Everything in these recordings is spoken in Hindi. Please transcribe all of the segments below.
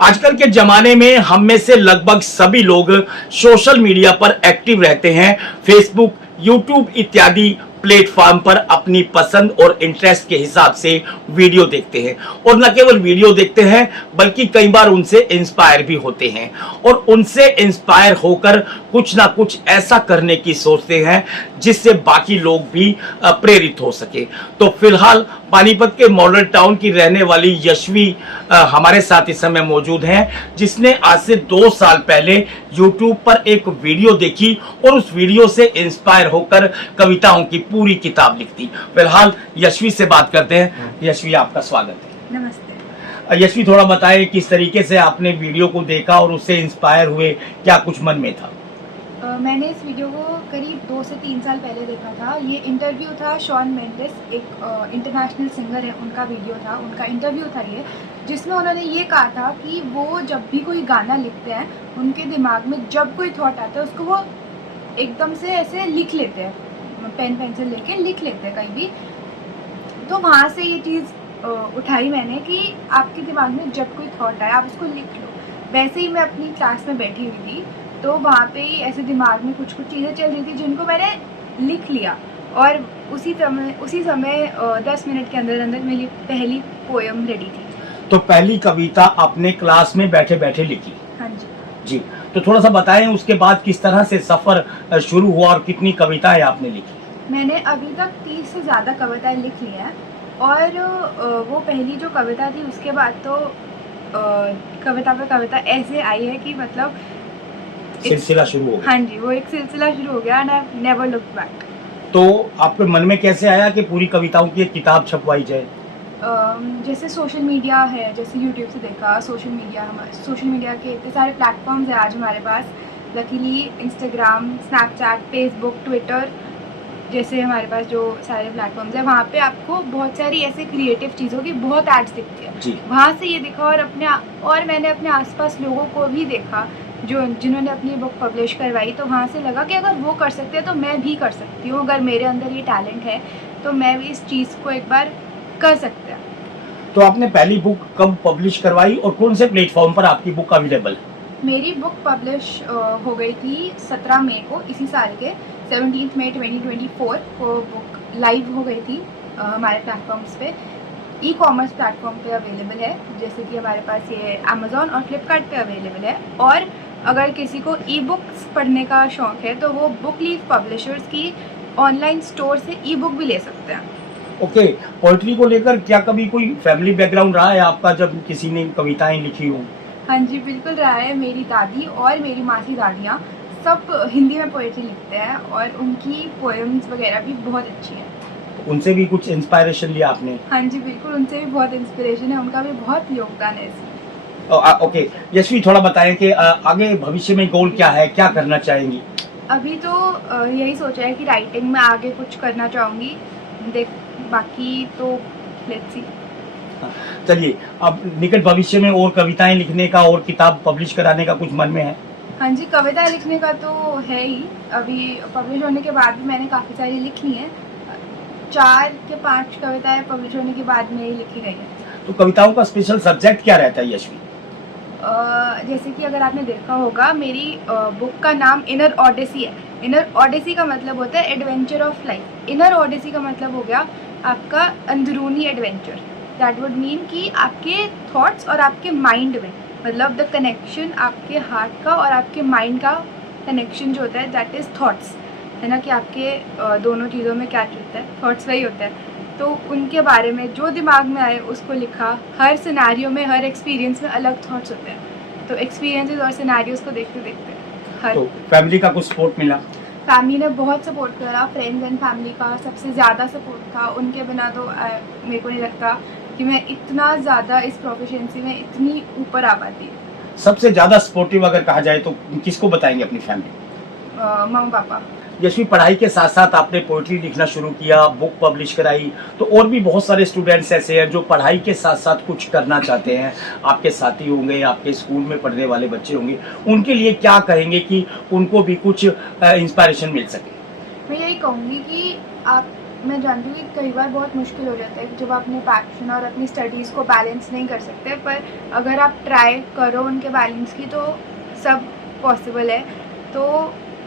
आजकल के जमाने में हम में से लगभग सभी लोग सोशल मीडिया पर एक्टिव रहते हैं। फेसबुक, यूट्यूब इत्यादि प्लेटफॉर्म पर अपनी पसंद और इंटरेस्ट के हिसाब से वीडियो देखते हैं और न केवल वीडियो देखते हैं बल्कि कई बार उनसे इंस्पायर भी होते हैं और उनसे इंस्पायर होकर कुछ ना कुछ ऐसा करने की सोचते हैं जिससे बाकी लोग भी प्रेरित हो सके। तो फिलहाल पानीपत के मॉडल टाउन की रहने वाली यशवी हमारे साथ इस समय मौजूद हैं, जिसने आज से 2 साल पहले YouTube पर एक वीडियो देखी और उस वीडियो से इंस्पायर होकर कविताओं की पूरी किताब लिख दी। फिलहाल यशवी से बात करते हैं। यशवी, आपका स्वागत है। नमस्ते। यशवी, थोड़ा बताएं किस तरीके से आपने वीडियो को देखा और उससे इंस्पायर हुए, क्या कुछ मन में था? मैंने इस वीडियो को करीब 2 से 3 साल पहले देखा था। ये इंटरव्यू था शॉन मेंडिस, एक इंटरनेशनल सिंगर है, उनका वीडियो था, उनका इंटरव्यू था ये, जिसमें उन्होंने ये कहा था कि वो जब भी कोई गाना लिखते हैं उनके दिमाग में जब कोई थॉट आता है उसको वो एकदम से ऐसे लिख लेते हैं, पेन पेंसिल लेके लिख लेते हैं कहीं भी। तो वहाँ से ये चीज़ उठाई मैंने कि आपके दिमाग में जब कोई थॉट आए आप उसको लिख लो। वैसे ही मैं अपनी क्लास में बैठी हुई थी तो वहाँ पे ही ऐसे दिमाग में कुछ चीज़ें चल रही थी जिनको मैंने लिख लिया और उसी समय 10 मिनट के अंदर अंदर मेरी पहली पोएम रेडी थी। तो पहली कविता अपने क्लास में बैठे बैठे लिखी? हाँ जी। जी, तो थोड़ा सा बताएं उसके बाद किस तरह से सफर शुरू हुआ और कितनी कविताएं आपने लिखी? मैंने अभी तक 30 से ज़्यादा कविताएं लिख ली हैं और वो पहली जो कविता थी उसके बाद तो कविता पे कविता ऐसे आई है कि मतलब सिलसिला शुरू हो गया। हाँ जी, वो एक सिलसिला शुरू हो गया and I have never looked back. तो आपके मन में कैसे आया कि पूरी कविताओं की एक किताब छपवाई जाए? जैसे सोशल मीडिया है, जैसे यूट्यूब से देखा, सोशल मीडिया के इतने सारे प्लेटफॉर्म्स हैं आज हमारे पास। Luckily Instagram, Snapchat, Facebook, Twitter जैसे हमारे पास जो सारे प्लेटफॉर्म्स हैं, वहाँ पे आपको बहुत सारी ऐसे क्रिएटिव चीज़ों की बहुत एड्स दिखती है। वहाँ से ये दिखा और मैंने अपने आसपास लोगों को भी देखा जिन्होंने अपनी बुक पब्लिश करवाई, तो वहाँ से लगा कि अगर वो कर सकते हैं तो मैं भी कर सकती हूँ। अगर मेरे अंदर ये टैलेंट है तो मैं भी इस चीज़ को एक बार कर सकते हैं। तो आपने पहली बुक कब पब्लिश करवाई और कौन से प्लेटफॉर्म पर आपकी बुक अवेलेबल है? मेरी बुक पब्लिश हो गई थी 17 मई को, इसी साल के 17 मई 2024 को बुक लाइव हो गई थी हमारे प्लेटफॉर्म्स पे। ई-कॉमर्स प्लेटफॉर्म पे अवेलेबल है, जैसे कि हमारे पास ये अमेज़ॉन और फ्लिपकार्ट पे अवेलेबल है। और अगर किसी को ई बुक्स पढ़ने का शौक़ है तो वो बुक लीफ पब्लिशर्स की ऑनलाइन स्टोर से ई बुक भी ले सकते हैं। ओके, पोइट्री को लेकर क्या कभी कोई फैमिली बैकग्राउंड रहा है आपका जब किसी ने कविताएं लिखी हो? हाँ जी, बिल्कुल रहा है। मेरी दादी और मेरी मासी दादियाँ सब हिंदी में पोइट्री लिखते हैं और उनकी पोएम्स वगैरह भी बहुत अच्छी हैं। उनसे भी कुछ इंस्पायरेशन लिया आपने? हाँ जी, बिल्कुल, उनसे भी बहुत इंस्पिरेशन है, उनका भी बहुत योगदान है इसमें। ओके, यशवी थोड़ा बताएं कि आगे भविष्य में गोल क्या है, क्या करना चाहेंगी? अभी तो यही सोचा है कि राइटिंग में आगे कुछ करना चाहूँगी। बाकी तो लेट्स सी। चलिए, अब निकट भविष्य में और कविताएं लिखने का और किताब पब्लिश कराने का कुछ मन में है? हाँ जी, कविता लिखने का तो है ही। अभी पब्लिश होने के बाद भी मैंने काफ़ी सारी लिख ली हैं। 4 के 5 कविताएं पब्लिश होने के बाद में ही लिखी गई हैं। तो कविताओं का स्पेशल सब्जेक्ट क्या रहता है यशवी? जैसे कि अगर आपने देखा होगा मेरी बुक का नाम इनर ऑडिसी है। इनर ऑडिसी का मतलब होता है adventure of life. Inner Odyssey का मतलब हो गया आपका अंदरूनी एडवेंचर। दैट वुड मीन कि आपके थॉट्स और आपके माइंड में, मतलब द कनेक्शन आपके हार्ट का और आपके माइंड का कनेक्शन जो होता है दैट इज़ थॉट्स, है ना, कि आपके दोनों चीज़ों में क्या चलता है, थॉट्स वही होता है। तो उनके बारे में जो दिमाग में आए उसको लिखा। हर सिनेरियो में, हर एक्सपीरियंस में अलग थॉट्स होते हैं, तो एक्सपीरियंसेस और सिनेरियोस को देखते देखते तो फैमिली का कुछ सपोर्ट मिला? फैमिली ने बहुत सपोर्ट करा। फ्रेंड्स एंड फैमिली का सबसे ज़्यादा सपोर्ट था। उनके बिना तो मेरे को नहीं लगता कि मैं इतना ज़्यादा इस प्रोफेशनसी में इतनी ऊपर आ पाती। सबसे ज़्यादा सपोर्टिव अगर कहा जाए तो किसको बताएंगे अपनी फैमिली? मम्मा पापा। यशवी, पढ़ाई के साथ साथ आपने पोइट्री लिखना शुरू किया, बुक पब्लिश कराई, तो और भी बहुत सारे स्टूडेंट्स ऐसे हैं जो पढ़ाई के साथ साथ कुछ करना चाहते हैं। आपके साथी होंगे, आपके स्कूल में पढ़ने वाले बच्चे होंगे, उनके लिए क्या कहेंगे कि उनको भी कुछ इंस्पायरेशन मिल सके? मैं यही कहूँगी कि आप मैं जानती हूँ कि कई बार बहुत मुश्किल हो जाता है जब आप अपने पैशन और अपनी स्टडीज़ को बैलेंस नहीं कर सकते, पर अगर आप ट्राई करो उनके बैलेंस की तो सब पॉसिबल है। तो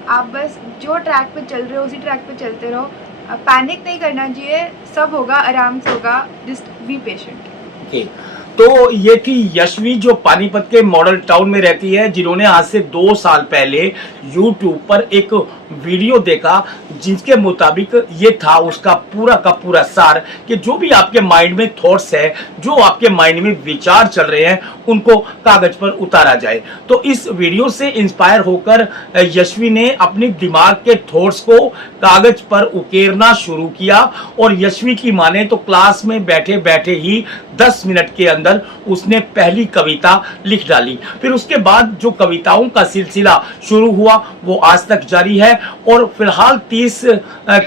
आप बस जो ट्रैक पे चल रहे हो उसी ट्रैक पे चलते रहो, पैनिक नहीं करना चाहिए, सब होगा, आराम से होगा, जस्ट बी पेशेंट। ओके, तो ये थी यशवी जो पानीपत के मॉडल टाउन में रहती है, जिन्होंने आज से 2 साल पहले यूट्यूब पर एक वीडियो देखा जिसके मुताबिक ये था उसका पूरा का पूरा सार कि जो भी आपके माइंड में थॉट्स है, जो आपके माइंड में विचार चल रहे हैं, उनको कागज पर उतारा जाए। तो इस वीडियो से इंस्पायर होकर यशवी ने अपने दिमाग के थॉट्स को कागज पर उकेरना शुरू किया और यशवी की माने तो क्लास में बैठे बैठे ही 10 मिनट के अंदर उसने पहली कविता लिख डाली। फिर उसके बाद जो कविताओं का सिलसिला शुरू हुआ वो आज तक जारी है और फिलहाल 30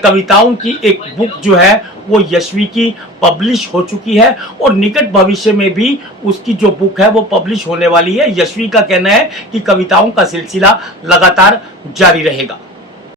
कविताओं की एक बुक जो है वो यशवी की पब्लिश हो चुकी है और निकट भविष्य में भी उसकी जो बुक है वो पब्लिश होने वाली है। यशवी का कहना है कि कविताओं का सिलसिला लगातार जारी रहेगा।